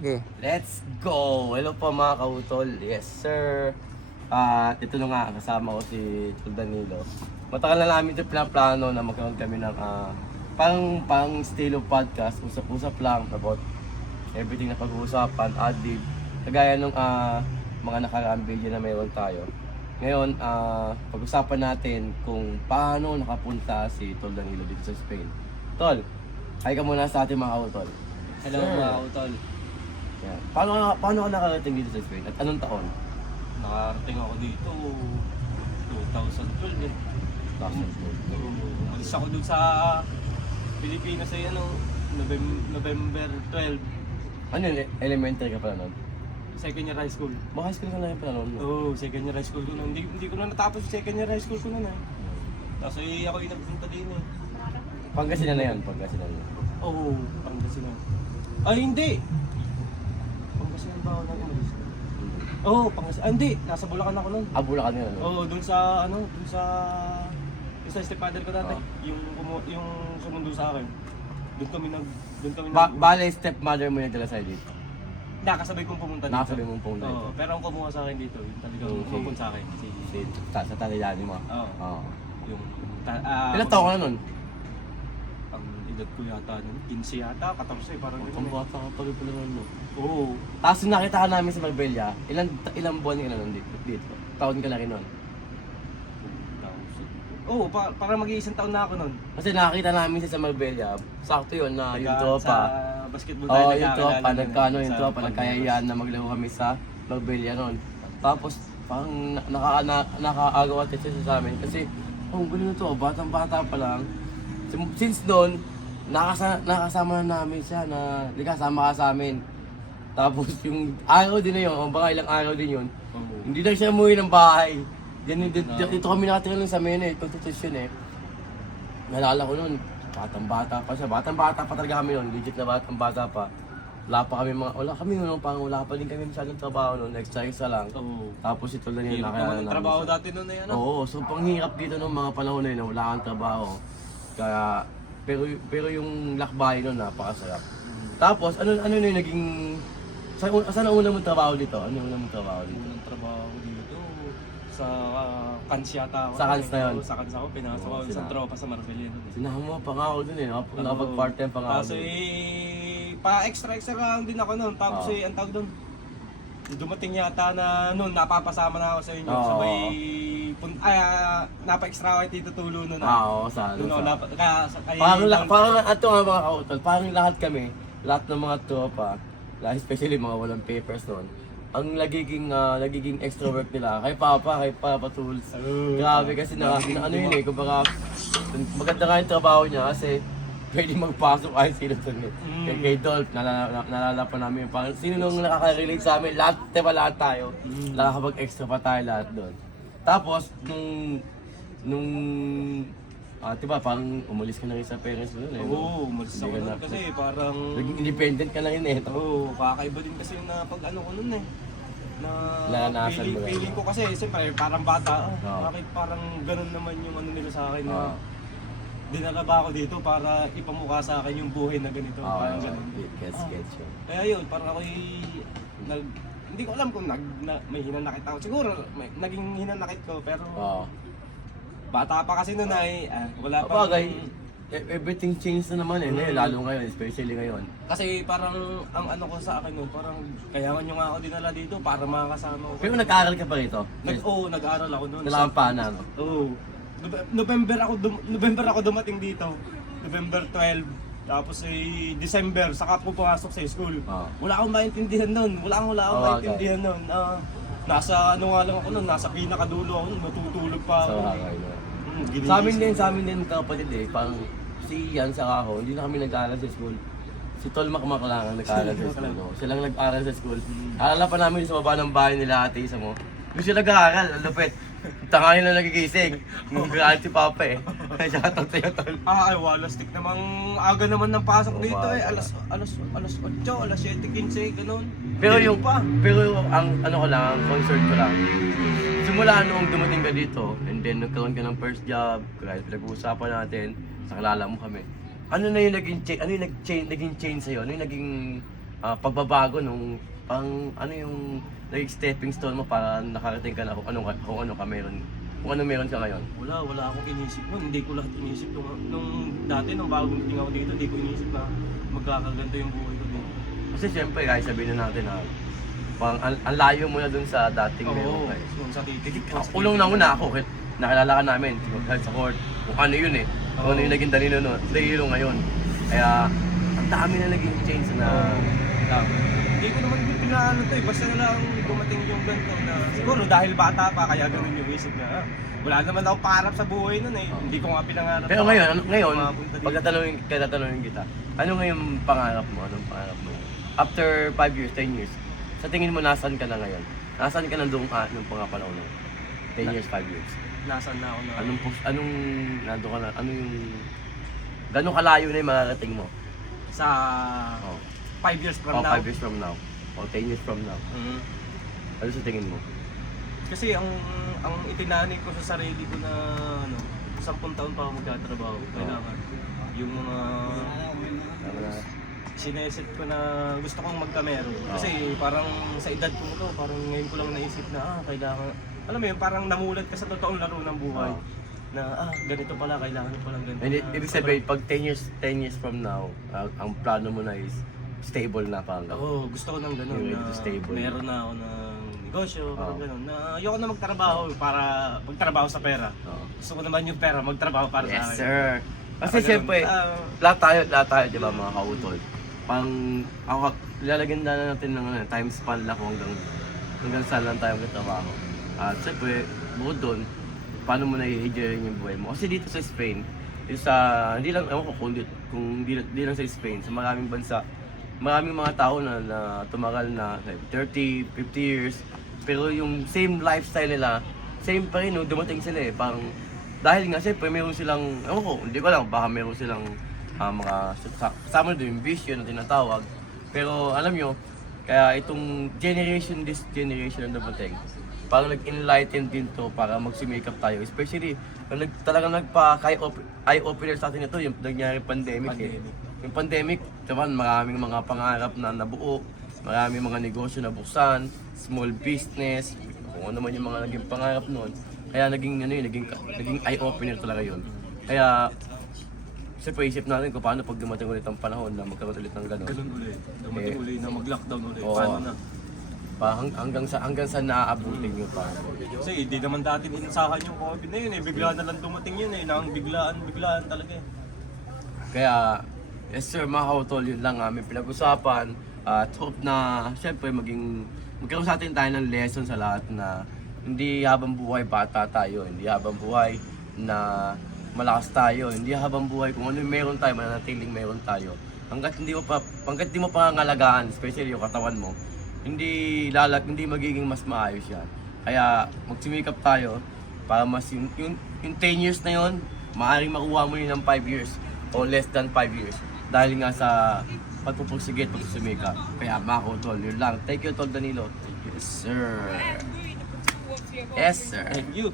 Okay. Let's go! Hello po mga kautol. Yes sir. At ito na nga, kasama ko si Tol Danilo. Matagal na namin ito pinaplano na magkaroon kami ng pang estilo podcast. Usap-usap lang about everything na pag-uusapan, ad-lib. Kagaya nung mga nakaraang video na mayroon tayo. Ngayon, pag-usapan natin kung paano nakapunta si Tol Danilo dito sa Spain. Tol, hi ka muna sa ating mga kautol. Hello Sir. mga utol. Yan. Paano ka nakarating dito sa Spain at anong taon? Nakarating ako dito 2012 eh. Umalis ako dun sa Pilipinas ay November 12, Ano yun? Elementary ka pala nun? second year high school. High school ka na rin pala nun? Second year high school ko na. Hindi ko na natapos yung second year high school ko na eh. Tapos ako yung nagpunta din eh. Pangasinan na yan, Pangasinan na. Pangasinan. Ay hindi! Pangasinan ba ako nag-umalis? Pangasinan. Hindi! Nasa Bulacan ako nun. Bulacan yun, ano? Dun sa stepfather ko dati, yung sumundo sa akin. Doon kami Bale, stepmother mo yung dala sa'yo dito. nakasabay kong pumunta dito. Nakasabay mong pumunta dito. Pero ang kumuha sa akin dito, yung talagang pumunta sa akin. Sa talayani mo. Oo. Yung Ilan taon ka na nun? ang edad ko yata nun, 15 yata, katapos parang Ang bata ka pa rin pala nun, no? Oo. Tapos nung nakita ka namin sa Marbella, ilang buwan ka na nun dito? Taon ka na rin nun? Para mag-iisang taon na ako nun. Kasi nakakita namin siya sa Marbella, sakto yun na yung Sa tropa. basketball Oo, tayo yung tropa, nagkakilala yung sa tropa, Pagbukas. nagkayayaan na maglaro kami sa Marbella nun. Tapos, parang nakaagaw at siya sa amin kasi, oh, galing to, batang-bata pa lang. Since noon, nakasama na namin siya na, di kasama ka sa amin. Tapos yung araw din na yun, o baka ilang araw din yun, Oo. hindi na siya umuwi ng bahay. Dito kami nakatira lang sa Mene, Constitution eh. Nalala ko nun, batang-bata pa siya. Batang-bata pa talaga kami nun, legit na batang-bata pa. Wala kami nun, parang wala pa din kami masyadong trabaho nun, extra lang. Oo. Tapos ito lang yung Hirap nakilala naman ang namin trabaho siya. dati nun na yan. Oo, so panghirap dito ng mga panahon na yun, wala kang trabaho. Kaya, pero yung lakbay nun, napakasarap. Tapos, ano yung naging, saan ang unang mong trabaho dito? Ano yung unang mong trabaho dito? Unang trabaho ko dito sa Kans yata ako. Sa Kans na yun? Sa Kans ako, pinasok ako Sina- isang tropa sa Marbella. Sinama mo pa nga ako dun eh, nakapag part-time pa nga ako Tapos dun. pa-extra lang din ako nun. Tapos Oo. ang tawag doon, dumating yata na noon, napapasama na ako sa inyo. Oo. Sabay, napa-extra ako kay Tito Tulo nun. Oo, sa ano. Doon ako, Parang ato nga mga kautol, parang lahat kami, lahat ng mga tropa, especially mga walang papers noon, ang nagiging extra work nila kay Papa Tools. Grabe kasi ano yun eh, kumbaga maganda nga yung trabaho niya kasi pwede magpasok kahit sino doon eh. Kay Dolph, nalala pa namin parang sino nung nakaka-relate sa amin, lahat tayo. Nakakapag-extra pa tayo lahat doon. Tapos, diba parang umalis ka na rin sa parents mo doon eh. Oo, umalis ako Hindi ka nun na- kasi parang... Naging independent ka na rin eh. kakaiba din kasi yung napag-ano ko nun eh. Naranasan mo lang. feeling ko kasi, siyempre parang bata. Oo. Bakit parang ganun naman yung ano nila sa akin na Oo. dinala ba ako dito para ipamukha sa akin yung buhay na ganito. Parang ganun. Gets yun. Kaya yun, parang ako hindi ko alam kung may hinanakit ako. Siguro, naging hinanakit ko, pero Oo. bata pa kasi nun ay wala pa. Bagay, everything changed na naman eh. Ngayon, lalo ngayon, especially ngayon. Kasi parang ang ano ko sa akin nun, parang kaya nyo nga ako dinala dito para makakasama ko. Pero nag-aaral ka pa rito? Nag-aaral ako noon. Nalaman na, no? Oo. November ako dumating dito. November 12. Tapos December, saka ako pumasok sa school. Oo. Wala akong maintindihan nun. Wala akong maintindihan nun. Nasa ano nga lang ako nun, nasa pinakadulo ako nun, matutulog pa ako. So, okay. Ginising Sa amin din kapatid eh, parang si Ian sa ako, hindi na kami nag-aaral sa school. Si Tol Makmak lang ang nag-aaral sa school. No? Sila lang nag-aaral sa school. Alala pa namin sa baba ng bahay nila ate isa mo. Yung sila nag-aaral, ang lupit. Tangahin na nagigising. Nung-grad si Papa eh. Shoutout sa'yo, Tol. walastik namang aga naman ng pasok Oo, dito eh. baga. Alas 8, alas 7:15, ganun. Pero Ganun yung ang ano ko lang, ang concern ko lang. Simula noong dumating ka dito, and then nagkaroon ka ng first job, kahit pinag-uusapan natin, sa kalala mo kami. Ano na yung naging change, naging change sa'yo? Ano yung naging pagbabago nung ano yung like stepping stone mo para nakarating ka na kung ano ka meron. Kung ano meron ka ngayon. Wala akong inisip nun. Hindi ko lahat inisip nung dati, nung bagong dating ako dito, hindi ko inisip na magkakaganto yung buhay ko dito. Kasi syempre, kahit sabihin na natin na parang ang layo mo na dun sa dating meron ka. Kung sa titik. Ulong-una ako, kahit nakilala ka namin, kahit sa court, kung ano yun eh. Kung ano yung naging Danilo ngayon. Kaya, ang dami na naging change na Hindi ko naman pinaano to eh, basta na lang dumating yung ganito na siguro dahil bata pa kaya ganun yung isip na wala naman ako pangarap sa buhay nun eh. Hindi ko nga pinangarap. Pero ngayon, Mapunta dito. pagtatanungin kita, ano ngayon pangarap mo? Anong pangarap mo? After 5 years, 10 years, sa tingin mo nasaan ka na ngayon? Nasaan ka na nung pangapanahon mo? 10 years, 5 years. Nasaan na ako na Nando ka na, gano'ng kalayo na yung makakating mo? sa Oh. 5 years from now. 5 years from now. O 10 years from now. Mhm. Ano sa tingin mo? Kasi ang itinani ko sa sarili ko na 10 taon pa ako magtatrabaho. Kailangan yung mga Tama na. sineset ko na gusto kong magkamero. Kasi parang sa edad ko to, parang ngayon ko lang naisip na kailangan, alam mo yun, parang namulat ka sa totoong laro ng buhay. Na ganito pala, kailangan ko palang ganito. And na. ibig sabihin, pag 10 years from now, ang plano mo na is stable na parang Oo, gusto ko ng ganun You're na ready to stable. meron na ako ng negosyo, parang Oo. ganun. Na ayoko na magtrabaho para magtrabaho sa pera. Oo. Gusto ko naman yung pera, magtrabaho para sa Yes, akin. sir. Kasi Parang siyempre, ganun. lahat tayo, di ba mga kautol? Pang, ako, lalagyan na natin ng time span lang kung hanggang saan lang tayo magtatrabaho. At siyempre, bukod doon, paano mo na-i-enjoy yung buhay mo? Kasi dito sa Spain, hindi lang, ewan ko kung hindi lang sa Spain, sa maraming bansa, maraming mga tao na tumagal na like 30, 50 years, pero yung same lifestyle nila, same pa rin, no, dumating sila eh, parang, dahil nga siyempre meron silang, ewan ko, hindi ko lang, baka meron silang mga, kasama doon yung vision na tinatawag, pero alam nyo, kaya itong this generation na dumating, parang nag-enlighten din to para magsimikap tayo, especially, talagang nagpa-eye-opener sa atin ito, yung nangyari pandemic. Yung pandemic, diba, maraming mga pangarap na nabuo, maraming mga negosyo na buksan, small business, kung ano man yung mga naging pangarap noon. Kaya naging eye-opener talaga yun. Kaya, siyempre isip natin kung paano pag dumating ulit ang panahon na magkaroon ulit ng gano'n. Ganun ulit. Dumating ulit na mag-lockdown ulit. Oo. Paano na? Hanggang sa naaabutin nyo pa. Kasi hindi naman dati insahan yung COVID na yun eh. Bigla na lang dumating yun eh. Nang biglaan talaga eh. Kaya, yes sir, mga kautol, yun lang aming pinag-usapan. At hope na, syempre, magkaroon sa atin tayo ng lesson sa lahat na hindi habang buhay bata tayo, hindi habang buhay na malakas tayo, hindi habang buhay kung ano yung meron tayo, mananatiling meron tayo. Hanggat hindi mo pa ngalagaan, especially yung katawan mo, hindi magiging mas maayos yan. Kaya magsimikap tayo para mas yung 10 years na yon, maaaring makuha mo yun ng 5 years o less than 5 years. Dahil nga sa pagpupursigit, pagsusumikap. Kaya mga kautol, yun lang. Thank you, Tol Danilo. Yes, sir. Yes, sir. Thank you.